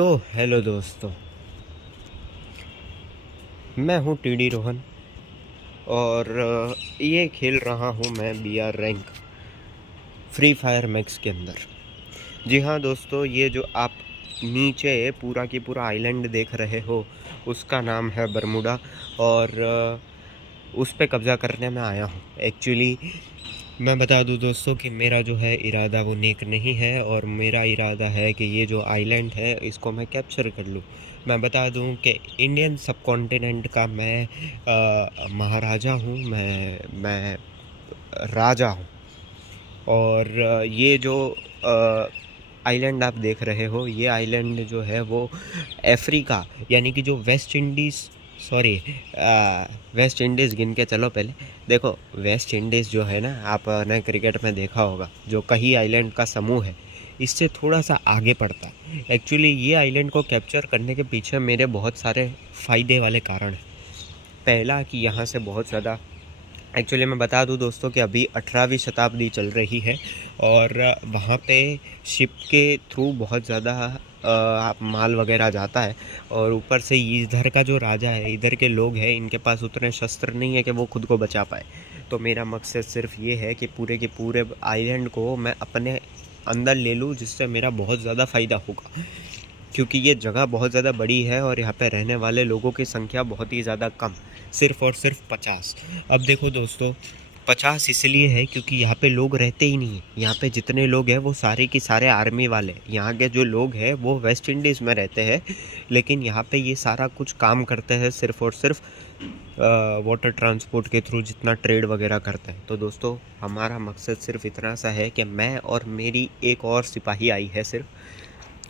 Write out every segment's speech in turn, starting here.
So hello दोस्तों, मैं हूँ टीडी रोहन और ये खेल रहा हूँ मैं BR rank free fire max के अंदर। जी हाँ दोस्तों, ये जो आप नीचे पूरा की पूरा आइलैंड देख रहे हो उसका नाम है बरमूडा और उस पे कब्ज़ा करने में आया हूँ। एक्चुअली मैं बता दूँ दोस्तों कि मेरा जो है इरादा वो नेक नहीं है और मेरा इरादा है कि ये जो आइलैंड है इसको मैं कैप्चर कर लूँ। मैं बता दूँ कि इंडियन सब कॉन्टिनेंट का मैं महाराजा हूँ, मैं राजा हूँ। और ये जो आइलैंड आप देख रहे हो, ये आइलैंड जो है वो अफ्रीका यानी कि जो वेस्ट इंडीज़ गिन के चलो। पहले देखो, वेस्ट इंडीज़ जो है ना, आपने क्रिकेट में देखा होगा, जो कई आइलैंड का समूह है, इससे थोड़ा सा आगे पड़ता है। एक्चुअली ये आइलैंड को कैप्चर करने के पीछे मेरे बहुत सारे फ़ायदे वाले कारण हैं। पहला कि यहाँ से बहुत ज़्यादा, एक्चुअली मैं बता दूं दोस्तों कि अभी 18वीं शताब्दी चल रही है और वहाँ पे शिप के थ्रू बहुत ज़्यादा माल वगैरह जाता है। और ऊपर से इधर का जो राजा है, इधर के लोग हैं, इनके पास उतने शस्त्र नहीं है कि वो खुद को बचा पाए। तो मेरा मकसद सिर्फ ये है कि पूरे के पूरे आइलैंड को मैं अपने अंदर ले लूँ, जिससे मेरा बहुत ज़्यादा फ़ायदा होगा, क्योंकि ये जगह बहुत ज़्यादा बड़ी है और यहाँ पे रहने वाले लोगों की संख्या बहुत ही ज़्यादा कम, सिर्फ़ और सिर्फ 50। अब देखो दोस्तों, 50 इसलिए है क्योंकि यहाँ पे लोग रहते ही नहीं हैं। यहाँ पे जितने लोग हैं वो सारे के सारे आर्मी वाले। यहाँ के जो लोग हैं वो वेस्ट इंडीज़ में रहते हैं, लेकिन यहाँ पे ये सारा कुछ काम करते हैं सिर्फ़ और सिर्फ वाटर ट्रांसपोर्ट के थ्रू, जितना ट्रेड वगैरह करते हैं। तो दोस्तों, हमारा मकसद सिर्फ इतना सा है कि मैं और मेरी एक और सिपाही आई है सिर्फ,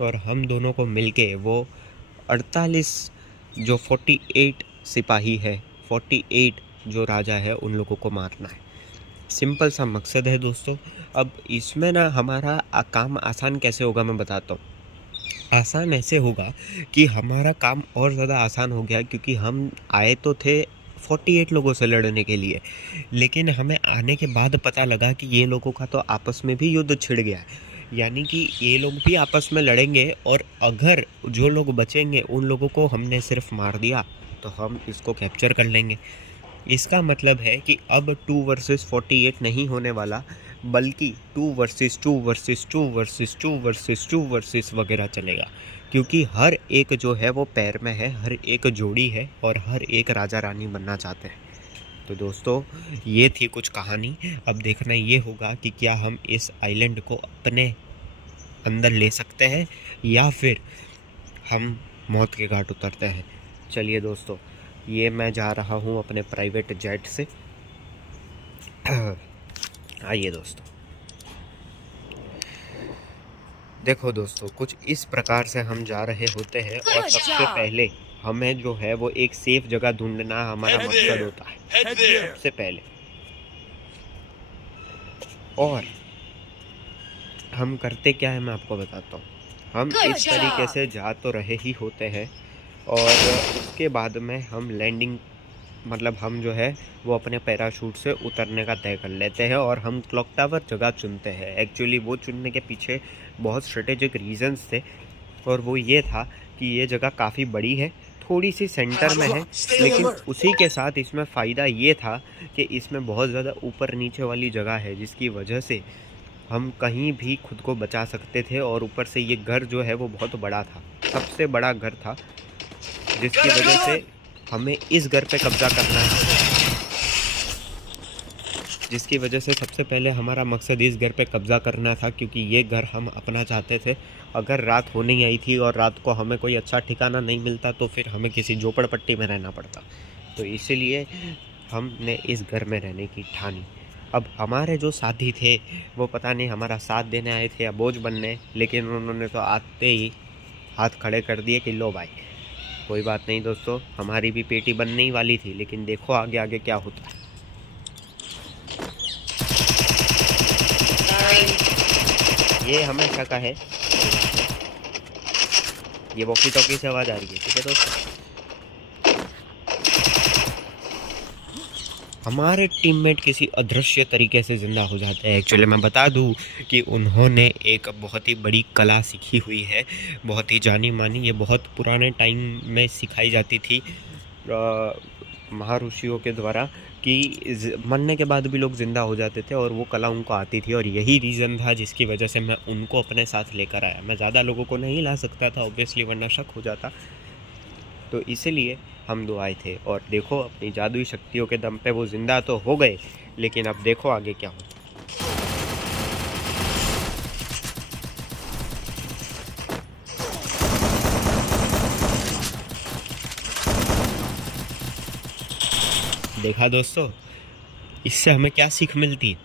और हम दोनों को मिलके वो 48 जो 48 सिपाही है, 48 जो राजा है, उन लोगों को मारना है। सिंपल सा मकसद है दोस्तों। अब इसमें ना हमारा काम आसान कैसे होगा मैं बताता हूँ। आसान ऐसे होगा कि हमारा काम और ज़्यादा आसान हो गया, क्योंकि हम आए तो थे 48 लोगों से लड़ने के लिए, लेकिन हमें आने के बाद पता लगा कि ये लोगों का तो आपस में भी युद्ध छिड़ गया है। यानी कि ये लोग भी आपस में लड़ेंगे और अगर जो लोग बचेंगे उन लोगों को हमने सिर्फ मार दिया तो हम इसको कैप्चर कर लेंगे। इसका मतलब है कि अब 2 वर्सेस 48 नहीं होने वाला, बल्कि 2 versus 2 versus 2 versus 2 versus 2 versus वगैरह चलेगा, क्योंकि हर एक जो है वो पैर में है, हर एक जोड़ी है और हर एक राजा रानी बनना चाहते हैं। तो दोस्तों, ये थी कुछ कहानी। अब देखना ये होगा कि क्या हम इस आइलैंड को अपने अंदर ले सकते हैं या फिर हम मौत के घाट उतरते हैं। चलिए दोस्तों, ये मैं जा रहा हूँ अपने प्राइवेट जेट से। आइए दोस्तों, देखो दोस्तों, कुछ इस प्रकार से हम जा रहे होते हैं और सबसे पहले हमें जो है वो एक सेफ जगह ढूंढना हमारा मकसद होता है सबसे पहले। और हम करते क्या है मैं आपको बताता हूँ। हम इस तरीके से जा तो रहे ही होते हैं और उसके बाद में हम लैंडिंग, मतलब हम जो है वो अपने पैराशूट से उतरने का तय कर लेते हैं और हम क्लॉक टावर जगह चुनते हैं। एक्चुअली वो चुनने के पीछे बहुत स्ट्रेटेजिक रीजंस थे, और वो ये था कि ये जगह काफ़ी बड़ी है, थोड़ी सी सेंटर में है, लेकिन उसी के साथ इसमें फ़ायदा ये था कि इसमें बहुत ज़्यादा ऊपर नीचे वाली जगह है, जिसकी वजह से हम कहीं भी खुद को बचा सकते थे। और ऊपर से ये घर जो है वो बहुत बड़ा था, सबसे बड़ा घर था, जिसकी वजह से हमें इस घर पे कब्जा करना है, जिसकी वजह से सबसे पहले हमारा मकसद इस घर पे कब्जा करना था, क्योंकि ये घर हम अपना चाहते थे। अगर रात होने ही आई थी और रात को हमें कोई अच्छा ठिकाना नहीं मिलता तो फिर हमें किसी झोपड़पट्टी में रहना पड़ता, तो इसीलिए हमने इस घर में रहने की ठानी। अब हमारे जो साथी थे वो पता नहीं हमारा साथ देने आए थे या बोझ बनने, लेकिन उन्होंने तो आते ही हाथ खड़े कर दिए कि लो भाई। कोई बात नहीं दोस्तों, हमारी भी पेटी बनने ही वाली थी, लेकिन देखो आगे आगे क्या होता है। ये हमेशा का है, ये वॉकी टॉकी से आवाज़ आ रही है, ठीक है दोस्तों। हमारे टीममेट किसी अदृश्य तरीके से ज़िंदा हो जाते हैं। एक्चुअली मैं बता दूँ कि उन्होंने एक बहुत ही बड़ी कला सीखी हुई है, बहुत ही जानी-मानी, ये बहुत पुराने टाइम में सिखाई जाती थी महर्षियों के द्वारा कि मरने के बाद भी लोग ज़िंदा हो जाते थे और वो कला उनको आती थी और यही रीज़न था जिसकी वजह से मैं उनको अपने साथ लेकर आया। मैं ज़्यादा लोगों को नहीं ला सकता था ऑब्वियसली, वरना शक हो जाता। तो इसीलिए हम 2 आए थे और देखो अपनी जादुई शक्तियों के दम पे वो ज़िंदा तो हो गए, लेकिन अब देखो आगे क्या होता है। देखा दोस्तों, इससे हमें क्या सीख मिलती है?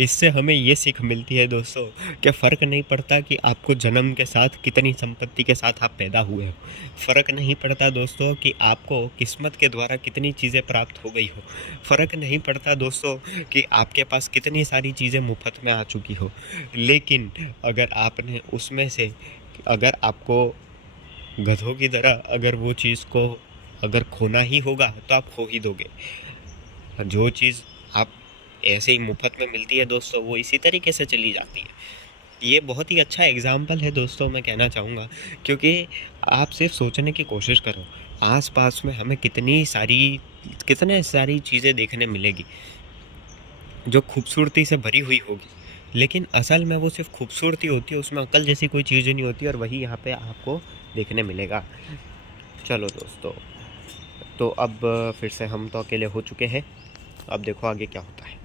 इससे हमें ये सीख मिलती है दोस्तों कि फ़र्क नहीं पड़ता कि आपको जन्म के साथ कितनी संपत्ति के साथ आप पैदा हुए हो। फ़र्क नहीं पड़ता दोस्तों कि आपको किस्मत के द्वारा कितनी चीज़ें प्राप्त हो गई हो। फ़र्क नहीं पड़ता दोस्तों कि आपके पास कितनी सारी चीज़ें मुफ़्त में आ चुकी हो। लेकिन अगर आपने उसमें से अगर आपको गधों की तरह अगर वो चीज़ को अगर खोना ही होगा तो आप खो ही दोगे। जो चीज़ आप ऐसे ही मुफ्त में मिलती है दोस्तों, वो इसी तरीके से चली जाती है। ये बहुत ही अच्छा एग्ज़ाम्पल है दोस्तों, मैं कहना चाहूँगा, क्योंकि आप सिर्फ सोचने की कोशिश करो, आस-पास में हमें कितने सारी चीज़ें देखने मिलेगी, जो खूबसूरती से भरी हुई होगी। लेकिन असल में वो सिर्फ खूबसूरती होती है, उसमें अक्ल जैसी कोई चीज़ नहीं होती और वही यहाँ पे आपको देखने मिलेगा। चलो दोस्तों, तो अब फिर से हम तो अकेले हो चुके हैं, अब देखो आगे क्या होता है।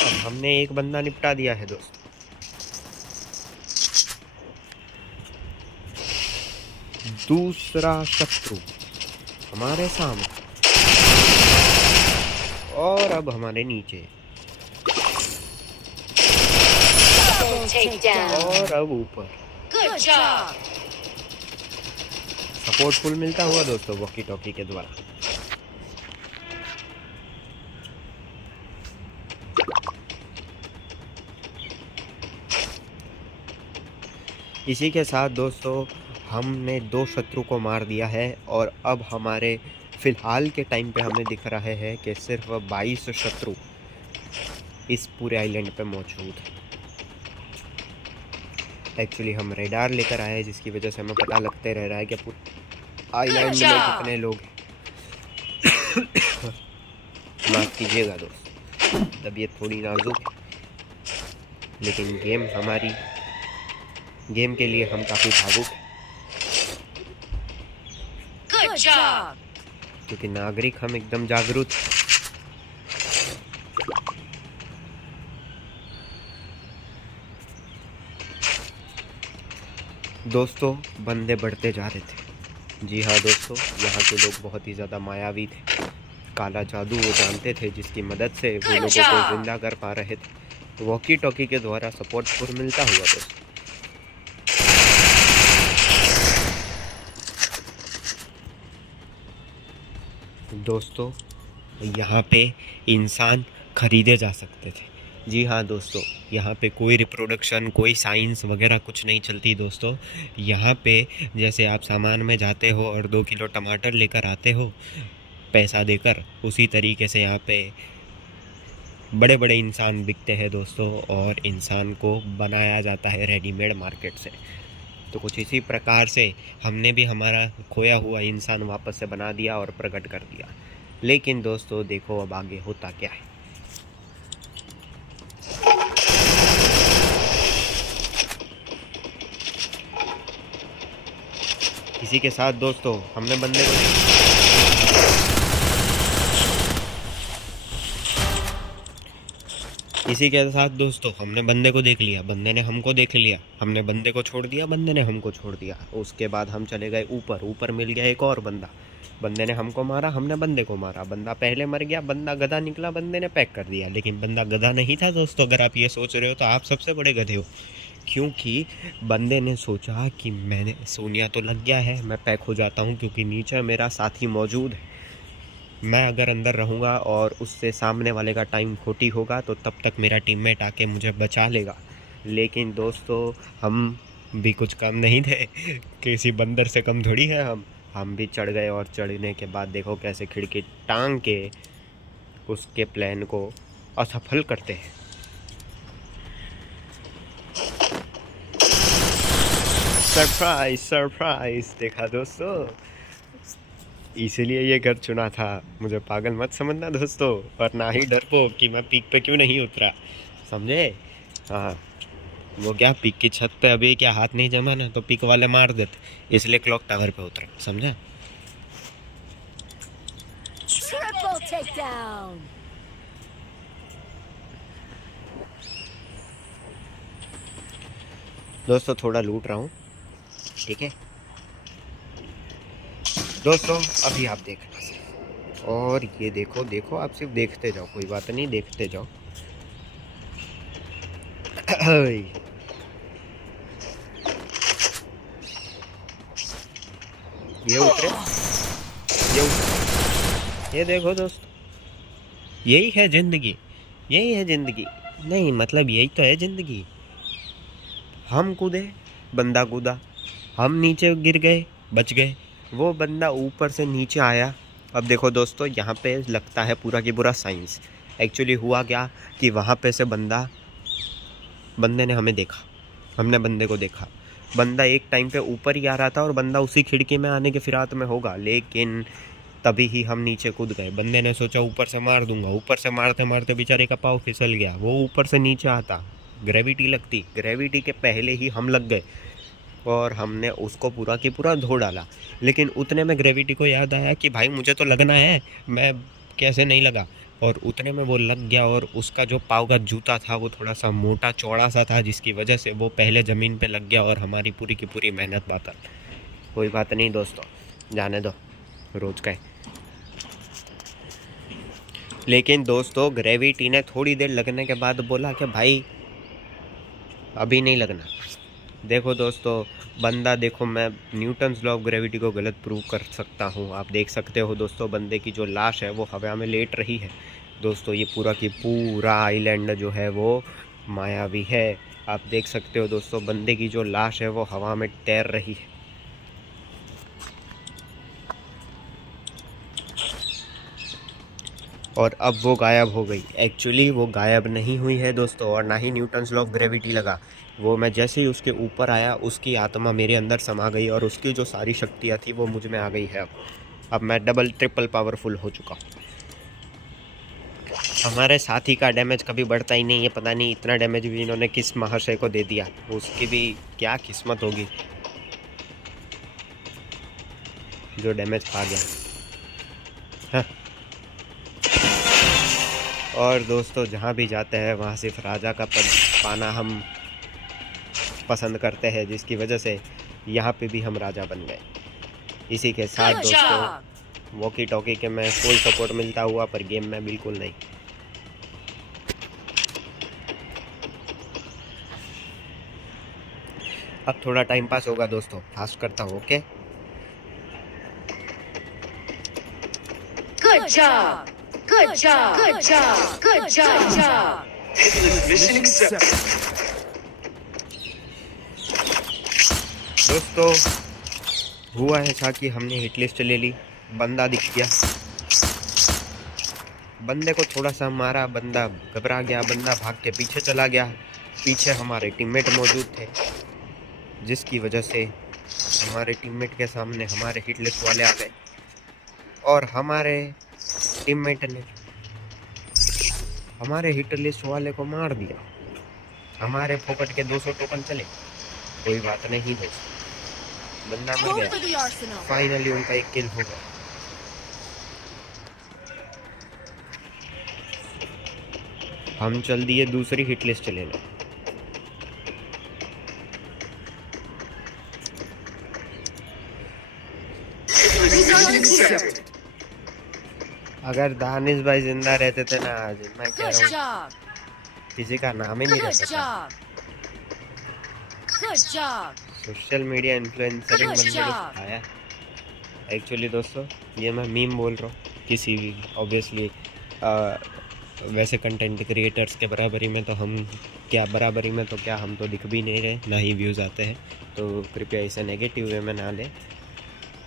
अब हमने एक बंदा निपटा दिया है दोस्तों। दूसरा शत्रु हमारे सामने और अब हमारे नीचे और अब ऊपर। सपोर्ट फुल मिलता हुआ दोस्तों वॉकी टॉकी के द्वारा। इसी के साथ दोस्तों हमने 2 शत्रु को मार दिया है और अब हमारे फ़िलहाल के टाइम पे हमें दिख रहा है कि सिर्फ 22 शत्रु इस पूरे आइलैंड पे मौजूद है। एक्चुअली हम रेडार लेकर आए हैं जिसकी वजह से हमें पता लगते रह रहा है कि आइलैंड में कितने लोग हैं। माफ़ कीजिएगा दोस्त, तबीयत थोड़ी नाजुक है, लेकिन गेम के लिए हम काफ़ी भावुक हैं, क्योंकि नागरिक हम एकदम जागरूक हैं। दोस्तों बंदे बढ़ते जा रहे थे। जी हाँ दोस्तों, यहाँ के लोग बहुत ही ज़्यादा मायावी थे। काला जादू वो जानते थे जिसकी मदद से वो लोगों को जिंदा कर पा रहे थे। वॉकी टॉकी के द्वारा सपोर्ट फुल मिलता हुआ दोस्तों यहाँ पे इंसान खरीदे जा सकते थे। जी हाँ दोस्तों, यहाँ पे कोई रिप्रोडक्शन, कोई साइंस वगैरह कुछ नहीं चलती दोस्तों। यहाँ पे जैसे आप सामान में जाते हो और 2 किलो टमाटर लेकर आते हो पैसा देकर, उसी तरीके से यहाँ पे बड़े बड़े इंसान बिकते हैं दोस्तों और इंसान को बनाया जाता है रेडीमेड मार्केट से। तो कुछ इसी प्रकार से हमने भी हमारा खोया हुआ इंसान वापस से बना दिया और प्रकट कर दिया। लेकिन दोस्तों देखो अब आगे होता क्या है। इसी के साथ दोस्तों हमने बंदे को देख लिया, बंदे ने हमको देख लिया, हमने बंदे को छोड़ दिया, बंदे ने हमको छोड़ दिया। उसके बाद हम चले गए ऊपर मिल गया एक और बंदा, बंदे ने हमको मारा, हमने बंदे को मारा, बंदा पहले मर गया, बंदा गधा निकला, बंदे ने पैक कर दिया। लेकिन बंदा गधा नहीं था दोस्तों, अगर आप ये सोच रहे हो तो आप सबसे बड़े गधे हो, क्योंकि बंदे ने सोचा कि मैंने सोनिया तो लग गया है, मैं पैक हो जाता हूँ क्योंकि नीचे मेरा साथी मौजूद है। मैं अगर अंदर रहूँगा और उससे सामने वाले का टाइम 40 होगा तो तब तक मेरा टीममेट आके मुझे बचा लेगा। लेकिन दोस्तों हम भी कुछ कम नहीं थे किसी बंदर से कम थोड़ी है हम भी चढ़ गए और चढ़ने के बाद देखो कैसे खिड़की टांग के उसके प्लान को असफल करते हैं। सरप्राइज सरप्राइज, देखा दोस्तों, इसलिए ये घर चुना था। मुझे पागल मत समझना दोस्तों, और ना ही डरपोक कि मैं पीक पे क्यों नहीं उतरा, समझे। हाँ, वो क्या पीक की छत पे अभी क्या हाथ नहीं जमा ना तो पीक वाले मार देते, इसलिए क्लॉक टावर पे उतरा, समझे। Triple takedown. दोस्तों थोड़ा लूट रहा हूँ, ठीक है दोस्तों, अभी आप देखना सिर्फ, और ये देखो देखो, आप सिर्फ देखते जाओ, कोई बात नहीं, देखते जाओ। ये उतरे, ये उतरे, ये देखो दोस्त, यही है जिंदगी, यही है जिंदगी, नहीं मतलब यही तो है जिंदगी। हम कूदे, बंदा कूदा, हम नीचे गिर गए, बच गए, वो बंदा ऊपर से नीचे आया। अब देखो दोस्तों, यहाँ पे लगता है पूरा की पूरा साइंस। एक्चुअली हुआ क्या कि वहाँ पे से बंदे ने हमें देखा, हमने बंदे को देखा। बंदा एक टाइम पे ऊपर ही आ रहा था और बंदा उसी खिड़की में आने के फिरात में होगा, लेकिन तभी ही हम नीचे कूद गए। बंदे ने सोचा ऊपर से मार दूंगा, ऊपर से मारते मारते बेचारे का पाँव फिसल गया, वो ऊपर से नीचे आता, ग्रेविटी लगती, ग्रेविटी के पहले ही हम लग गए और हमने उसको पूरा की पूरा धो डाला। लेकिन उतने में ग्रेविटी को याद आया कि भाई मुझे तो लगना है, मैं कैसे नहीं लगा, और उतने में वो लग गया। और उसका जो पाँव का जूता था वो थोड़ा सा मोटा चौड़ा सा था, जिसकी वजह से वो पहले ज़मीन पे लग गया और हमारी पूरी की पूरी मेहनत बातल। कोई बात नहीं दोस्तों, जाने दो, रोज का है। लेकिन दोस्तों ग्रेविटी ने थोड़ी देर लगने के बाद बोला कि भाई अभी नहीं लगना। देखो दोस्तों, बंदा देखो, मैं न्यूटन्स लॉ ऑफ ग्रेविटी को गलत प्रूव कर सकता हूँ। आप देख सकते हो दोस्तों, बंदे की जो लाश है वो हवा में लेट रही है। दोस्तों ये पूरा की पूरा आइलैंड जो है वो मायावी है। आप देख सकते हो दोस्तों, बंदे की जो लाश है वो हवा में तैर रही है। और अब वो गायब हो गई। एक्चुअली वो गायब नहीं हुई है दोस्तों, और ना ही न्यूटन्स लॉ ऑफ ग्रेविटी लगा। वो मैं जैसे ही उसके ऊपर आया, उसकी आत्मा मेरे अंदर समा गई और उसकी जो सारी शक्तियाँ थी वो मुझ में आ गई है। अब मैं डबल ट्रिपल पावरफुल हो चुका हूँ। हमारे साथी का डैमेज कभी बढ़ता ही नहीं है, पता नहीं इतना डैमेज भी इन्होंने किस महाशय को दे दिया, उसकी भी क्या किस्मत होगी जो डैमेज खा गया। हाँ। और दोस्तों जहाँ भी जाते हैं वहाँ सिर्फ राजा का पद पाना हम पसंद करते हैं, जिसकी वजह से यहाँ पे भी हम राजा बन गए। इसी के साथ दोस्तों वॉकी टॉकी के मैं फुल सपोर्ट मिलता हुआ, पर गेम में बिल्कुल नहीं। अब थोड़ा टाइम पास होगा दोस्तों, फास्ट करता हूँ। Okay, Good job. Good job. Good job. Good job. Mission accepted. दोस्तों हुआ ऐसा कि हमने हिट लिस्ट ले ली, बंदा दिख गया, बंदे को थोड़ा सा मारा, बंदा घबरा गया, बंदा भाग के पीछे चला गया। पीछे हमारे टीममेट मौजूद थे, जिसकी वजह से हमारे टीममेट के सामने हमारे हिट लिस्ट वाले आ गए और हमारे टीममेट ने हमारे हिट लिस्ट वाले को मार दिया। हमारे फोकट के 200 टोकन चले। कोई बात नहीं दोस्तों, बंदा मर गया। फाइनली उनका एक किल हो गया। हम चल दिए दूसरी हिट लिस्ट लेने। अगर दानिश भाई जिंदा रहते थे ना आज, मैं कह रहा हूँ किसी का नाम ही नहीं रहता। सोशल मीडिया इन्फ्लुएंसरिंग बंदे को सिखाया। एक्चुअली दोस्तों ये मैं मीम बोल रहा हूँ, किसी भी ऑब्वियसली वैसे कंटेंट क्रिएटर्स के बराबरी में तो हम क्या हम तो दिख भी नहीं रहे, ना ही व्यूज़ आते हैं। तो कृपया इसे नेगेटिव वे में ना लें।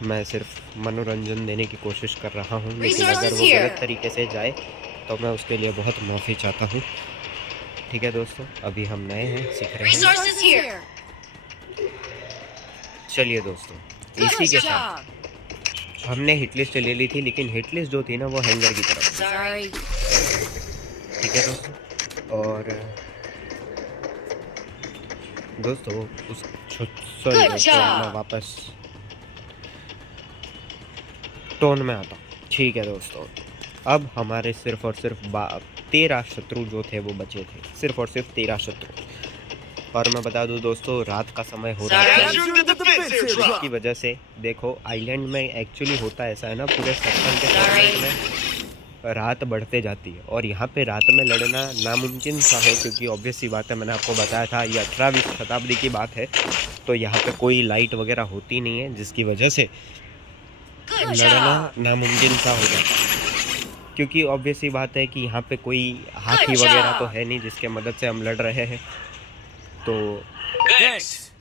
मैं सिर्फ मनोरंजन देने की कोशिश कर रहा हूँ, लेकिन अगर वो गलत तरीके से जाए तो मैं उसके लिए बहुत माफ़ी चाहता हूँ। ठीक है दोस्तों, अभी हम नए हैं, सीख रहे हैं। Resources here. चलिए दोस्तों, इसी के साथ हमने हिट लिस्ट ले ली थी, लेकिन हिट लिस्ट जो थी ना वो हैंगर की तरफ थी। Sorry. ठीक है दोस्तों, और दोस्तों उस सॉरी दोस्तों, मैं वापस टोन में आता हूँ। ठीक है दोस्तों, अब हमारे सिर्फ और सिर्फ 13 शत्रु जो थे वो बचे थे, सिर्फ और सिर्फ 13 शत्रु। और मैं बता दूं दोस्तों, रात का समय हो रहा है, Shoot the defense airdrop. जिसकी वजह से देखो आइलैंड में एक्चुअली होता ऐसा है ना, पूरे सेक्शन के फॉर्मेट में रात बढ़ते जाती है, और यहाँ पे रात में लड़ना नामुमकिन सा है, क्योंकि ऑब्वियस सी बात है, मैंने आपको बताया था ये 18वीं शताब्दी की बात है, तो यहाँ पे कोई लाइट वगैरह होती नहीं है, जिसकी वजह से लड़ना नामुमकिन सा हो जाता है। क्योंकि ऑब्वियस सी बात है कि यहाँ पे कोई हाथी वगैरह तो है नहीं जिसके मदद से हम लड़ रहे हैं, तो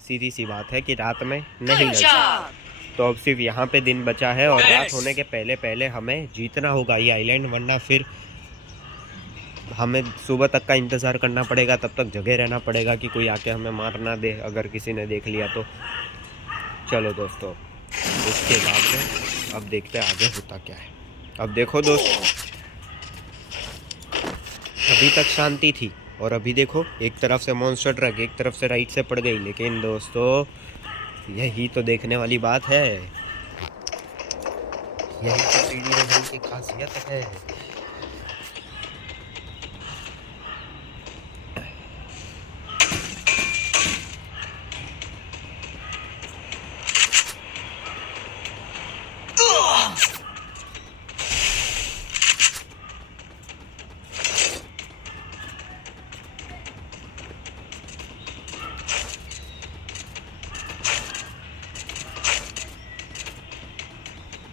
सीधी सी बात है कि रात में नहीं लड़ सकते। तो अब सिर्फ यहाँ पे दिन बचा है, और रात होने के पहले पहले हमें जीतना होगा ये आइलैंड, वरना फिर हमें सुबह तक का इंतज़ार करना पड़ेगा, तब तक जगह रहना पड़ेगा कि कोई आके हमें मार ना दे अगर किसी ने देख लिया तो। चलो दोस्तों, उसके बाद में अब देखते हैं आगे होता क्या है। अब देखो दोस्तों, अभी तक शांति थी, और अभी देखो एक तरफ से मॉन्स्टर ट्रक एक तरफ से राइट से पड़ गई, लेकिन दोस्तों यही तो देखने वाली बात है, यही तो सीढ़ी लेवल की खासियत है।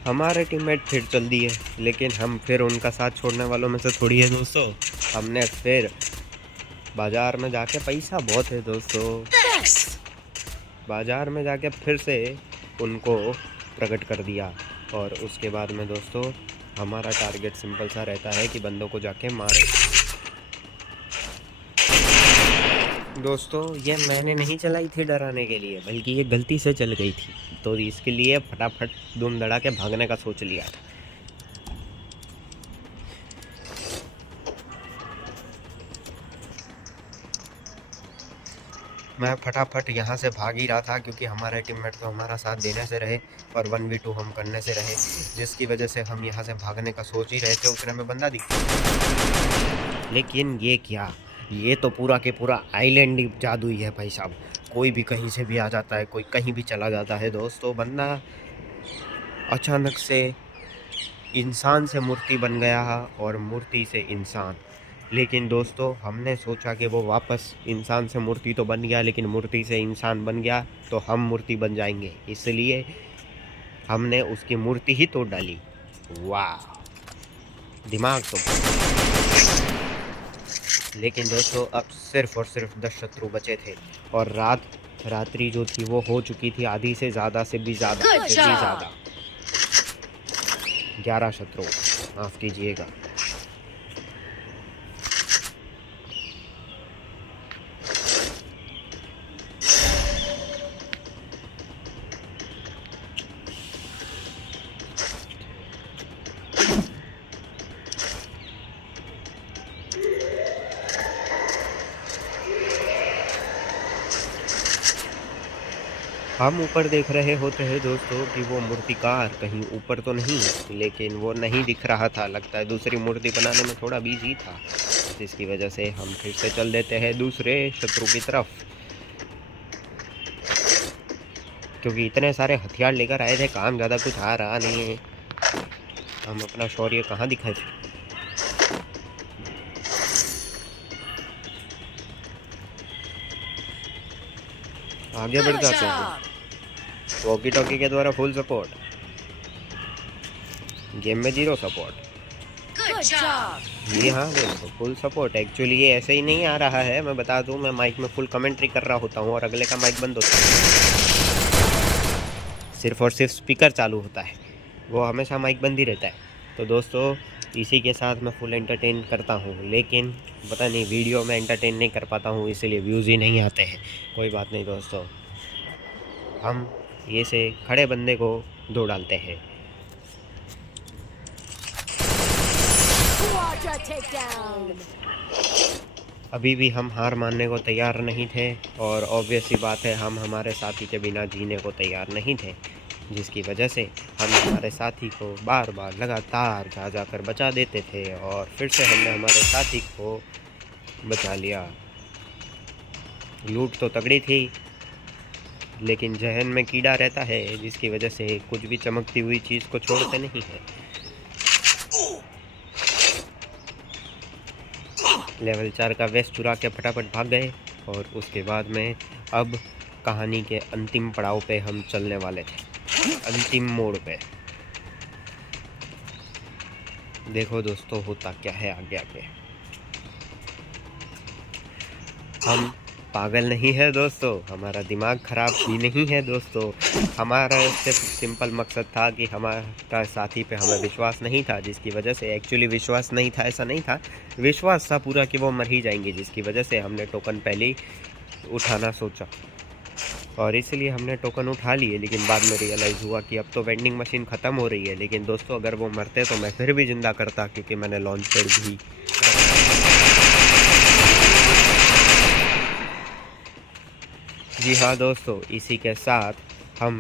हमारे टीममेट फिर चल दिए, लेकिन हम फिर उनका साथ छोड़ने वालों में से थोड़ी है दोस्तों। हमने फिर बाज़ार में जाके, पैसा बहुत है दोस्तों, बाज़ार में जाके फिर से उनको प्रकट कर दिया। और उसके बाद में दोस्तों हमारा टारगेट सिंपल सा रहता है कि बंदों को जाके मारे। दोस्तों ये मैंने नहीं चलाई थी डराने के लिए, बल्कि ये गलती से चल गई थी, तो इसके लिए फटाफट धूम धड़ा के भागने का सोच लिया। मैं फटाफट यहाँ से भाग ही रहा था, क्योंकि हमारे टीममेट तो हमारा साथ देने से रहे और 1v2 हम करने से रहे, जिसकी वजह से हम यहाँ से भागने का सोच ही रहे थे। उतने में बंदा दिखा, लेकिन ये क्या, ये तो पूरा के पूरा आइलैंड ही जादू ही है भाई साहब। कोई भी कहीं से भी आ जाता है, कोई कहीं भी चला जाता है दोस्तों। बंदा अचानक से इंसान से मूर्ति बन गया और मूर्ति से इंसान। लेकिन दोस्तों हमने सोचा कि वो वापस इंसान से मूर्ति तो बन गया, लेकिन मूर्ति से इंसान बन गया तो हम मूर्ति बन जाएंगे, इसलिए हमने उसकी मूर्ति ही तोड़ डाली। वाह, दिमाग तो। लेकिन दोस्तों अब सिर्फ और सिर्फ 10 शत्रु बचे थे, और रात्रि जो थी वो हो चुकी थी आधी से ज़्यादा 11 शत्रु, माफ़ कीजिएगा। हम ऊपर देख रहे होते हैं दोस्तों कि वो मूर्तिकार कहीं ऊपर तो नहीं, लेकिन वो नहीं दिख रहा था। लगता है दूसरी मूर्ति बनाने में थोड़ा बिजी था, जिसकी वजह से हम फिर से चल देते हैं दूसरे शत्रु की तरफ, क्योंकि इतने सारे हथियार लेकर आए थे, काम ज़्यादा कुछ आ रहा नहीं है। हम अपना शौर्य कहाँ दिखाए थे। आगे बढ़ जाते हैं वॉकी टॉकी के द्वारा फुल सपोर्ट। गेम में 0 सपोर्ट। Good job. जी हाँ दोस्तों, फुल सपोर्ट। एक्चुअली ये ऐसे ही नहीं आ रहा है, मैं बता दूं, मैं माइक में फुल कमेंट्री कर रहा होता हूँ और अगले का माइक बंद होता है, सिर्फ और सिर्फ स्पीकर चालू होता है, वो हमेशा माइक बंद ही रहता है। तो दोस्तों इसी के साथ मैं फुल एंटरटेन करता हूँ, लेकिन पता नहीं वीडियो में एंटरटेन नहीं कर पाता हूँ, इसीलिए व्यूज़ ही नहीं आते हैं। कोई बात नहीं दोस्तों, हम ये से खड़े बंदे को दो डालते हैं। Quadra takedown. अभी भी हम हार मानने को तैयार नहीं थे और ऑब्वियस सी बात है, हम हमारे साथी के बिना जीने को तैयार नहीं थे, जिसकी वजह से हम हमारे साथी को बार बार लगातार जा जाकर बचा देते थे और फिर से हमने हमारे साथी को बचा लिया। लूट तो तगड़ी थी, लेकिन जहन में कीड़ा रहता है, जिसकी वजह से कुछ भी चमकती हुई चीज़ को छोड़ते नहीं है। लेवल 4 का वेस्ट चुरा के फटाफट भाग गए और उसके बाद में अब कहानी के अंतिम पड़ाव पे हम चलने वाले थे, अंतिम मोड़ पे। देखो दोस्तों होता क्या है आगे आगे। हम पागल नहीं है दोस्तों, हमारा दिमाग ख़राब भी नहीं है दोस्तों। हमारा सिर्फ सिंपल मकसद था कि हमारा साथी पे हमें विश्वास नहीं था, जिसकी वजह से, एक्चुअली विश्वास नहीं था ऐसा नहीं था, विश्वास था पूरा कि वो मर ही जाएंगे, जिसकी वजह से हमने टोकन पहले ही उठाना सोचा और इसलिए हमने टोकन उठा लिए। लेकिन बाद में रियलाइज़ हुआ कि अब तो वेंडिंग मशीन ख़त्म हो रही है। लेकिन दोस्तों अगर वो मरते तो मैं फिर भी ज़िंदा करता, क्योंकि मैंने लॉन्च पैड भी। जी हाँ दोस्तों, इसी के साथ हम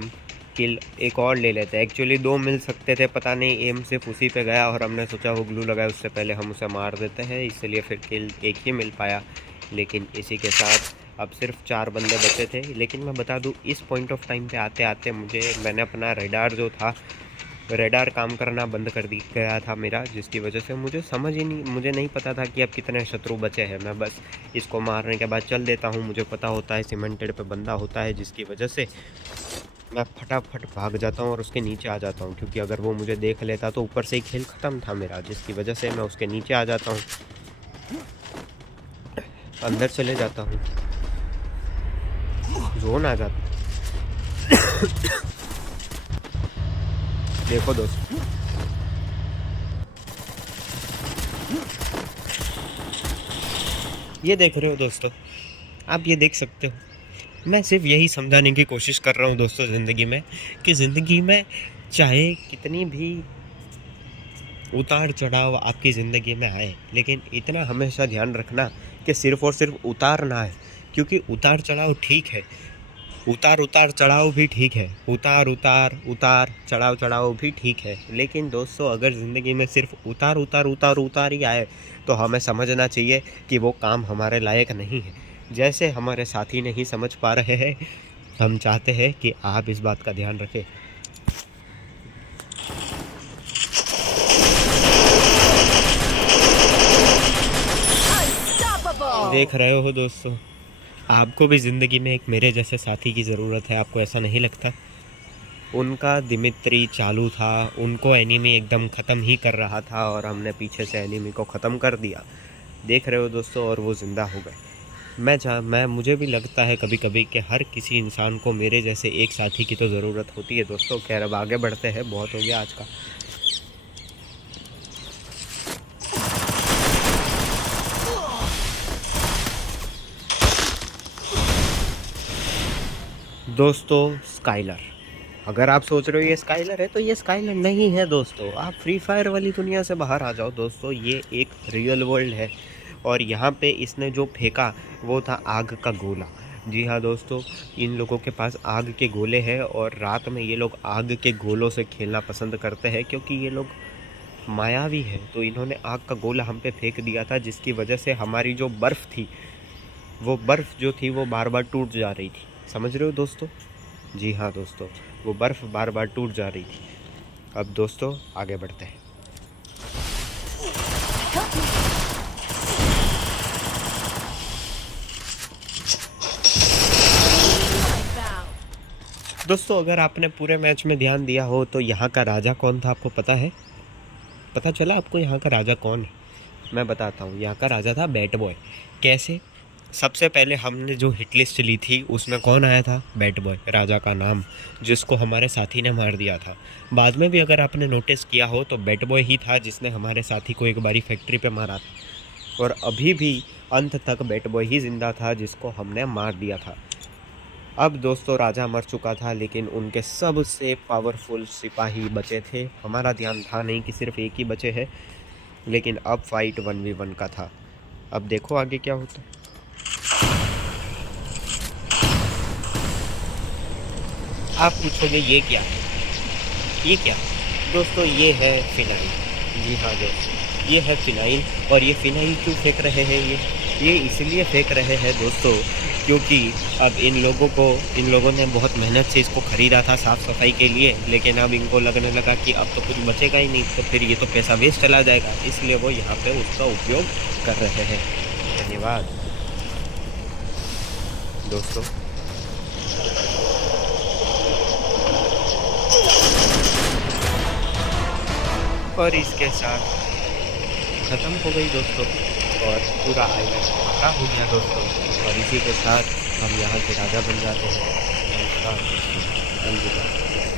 किल एक और ले लेते हैं। एक्चुअली 2 मिल सकते थे, पता नहीं एम सिर्फ उसी पे गया और हमने सोचा वो ग्लू लगाए उससे पहले हम उसे मार देते हैं, इसलिए फिर किल एक ही मिल पाया। लेकिन इसी के साथ अब सिर्फ 4 बंदे बचे थे। लेकिन मैं बता दूँ, इस पॉइंट ऑफ टाइम पे आते आते मैंने अपना रेडार जो था, रेडार काम करना बंद कर दी गया था मेरा, जिसकी वजह से मुझे नहीं पता था कि अब कितने शत्रु बचे हैं। मैं बस इसको मारने के बाद चल देता हूँ, मुझे पता होता है सीमेंटेड पे बंदा होता है, जिसकी वजह से मैं फटाफट भाग जाता हूँ और उसके नीचे आ जाता हूँ, क्योंकि अगर वो मुझे देख लेता तो ऊपर से ही खेल ख़त्म था मेरा, जिसकी वजह से मैं उसके नीचे आ जाता हूँ, अंदर चले जाता हूँ, जोन आ जाता। देखो दोस्तों, ये देख रहे हो दोस्तों, आप ये देख सकते हो। मैं सिर्फ यही समझाने की कोशिश कर रहा हूँ दोस्तों ज़िंदगी में, कि ज़िंदगी में चाहे कितनी भी उतार चढ़ाव आपकी ज़िंदगी में आए, लेकिन इतना हमेशा ध्यान रखना कि सिर्फ और सिर्फ उतार ना आए, क्योंकि उतार चढ़ाव ठीक है, उतार चढ़ाव भी ठीक है, उतार चढ़ाव भी ठीक है, लेकिन दोस्तों अगर ज़िंदगी में सिर्फ उतार ही आए तो हमें समझना चाहिए कि वो काम हमारे लायक नहीं है। जैसे हमारे साथी नहीं समझ पा रहे हैं, हम चाहते हैं कि आप इस बात का ध्यान रखें। Unstoppable. देख रहे हो दोस्तों, आपको भी ज़िंदगी में एक मेरे जैसे साथी की ज़रूरत है, आपको ऐसा नहीं लगता? उनका दिमित्री चालू था, उनको एनिमी एकदम ख़त्म ही कर रहा था और हमने पीछे से एनिमी को ख़त्म कर दिया, देख रहे हो दोस्तों, और वो ज़िंदा हो गए। मुझे भी लगता है कभी कभी कि हर किसी इंसान को मेरे जैसे एक साथी की तो ज़रूरत होती है दोस्तों। खैर अब आगे बढ़ते हैं, बहुत हो गया आज का। दोस्तों स्काइलर, अगर आप सोच रहे हो ये स्काइलर है, तो ये स्काइलर नहीं है दोस्तों। आप फ्री फायर वाली दुनिया से बाहर आ जाओ दोस्तों, ये एक रियल वर्ल्ड है और यहाँ पे इसने जो फेंका वो था आग का गोला। जी हाँ दोस्तों, इन लोगों के पास आग के गोले हैं और रात में ये लोग आग के गोलों से खेलना पसंद करते हैं, क्योंकि ये लोग मायावी है। तो इन्होंने आग का गोला हम पे फेंक दिया था, जिसकी वजह से हमारी जो बर्फ़ थी, वो बर्फ़ जो थी वो बार बार टूट जा रही थी। समझ रहे हो दोस्तों? जी हाँ दोस्तों, वो बर्फ़ बार बार टूट जा रही थी। अब दोस्तों आगे बढ़ते हैं। दोस्तों अगर आपने पूरे मैच में ध्यान दिया हो तो यहाँ का राजा कौन था आपको पता है? पता चला आपको यहाँ का राजा कौन है? मैं बताता हूँ। यहाँ का राजा था बैट बॉय। कैसे? सबसे पहले हमने जो हिट लिस्ट ली थी उसमें कौन आया था? बैट बॉय, राजा का नाम, जिसको हमारे साथी ने मार दिया था। बाद में भी अगर आपने नोटिस किया हो तो बैट बॉय ही था जिसने हमारे साथी को एक बारी फैक्ट्री पे मारा था, और अभी भी अंत तक बैट बॉय ही जिंदा था जिसको हमने मार दिया था। अब दोस्तों राजा मर चुका था, लेकिन उनके सबसे पावरफुल सिपाही बचे थे। हमारा ध्यान था नहीं कि सिर्फ एक ही बचे हैं, लेकिन अब फाइट 1v1 का था। अब देखो आगे क्या होता है। आप पूछोगे ये क्या है? ये क्या? दोस्तों ये है फिनाइल। जी हाँ दोस्तों, ये है फिनाइल। और ये फिनाइल क्यों फेंक रहे हैं? ये इसलिए फेंक रहे हैं दोस्तों क्योंकि अब इन लोगों ने बहुत मेहनत से इसको ख़रीदा था साफ़ सफाई के लिए, लेकिन अब इनको लगने लगा कि अब तो कुछ बचेगा ही नहीं, तो फिर ये तो पैसा वेस्ट चला जाएगा, इसलिए वो यहाँ पे उसका उपयोग कर रहे हैं। धन्यवाद दोस्तों। और इसके साथ ख़त्म हो गई दोस्तों, और पूरा आइलैंड पक्का हो गया दोस्तों। और इसी के साथ हम यहाँ के राजा बन जाते हैं। नमस्कार दोस्तों, अलविदा।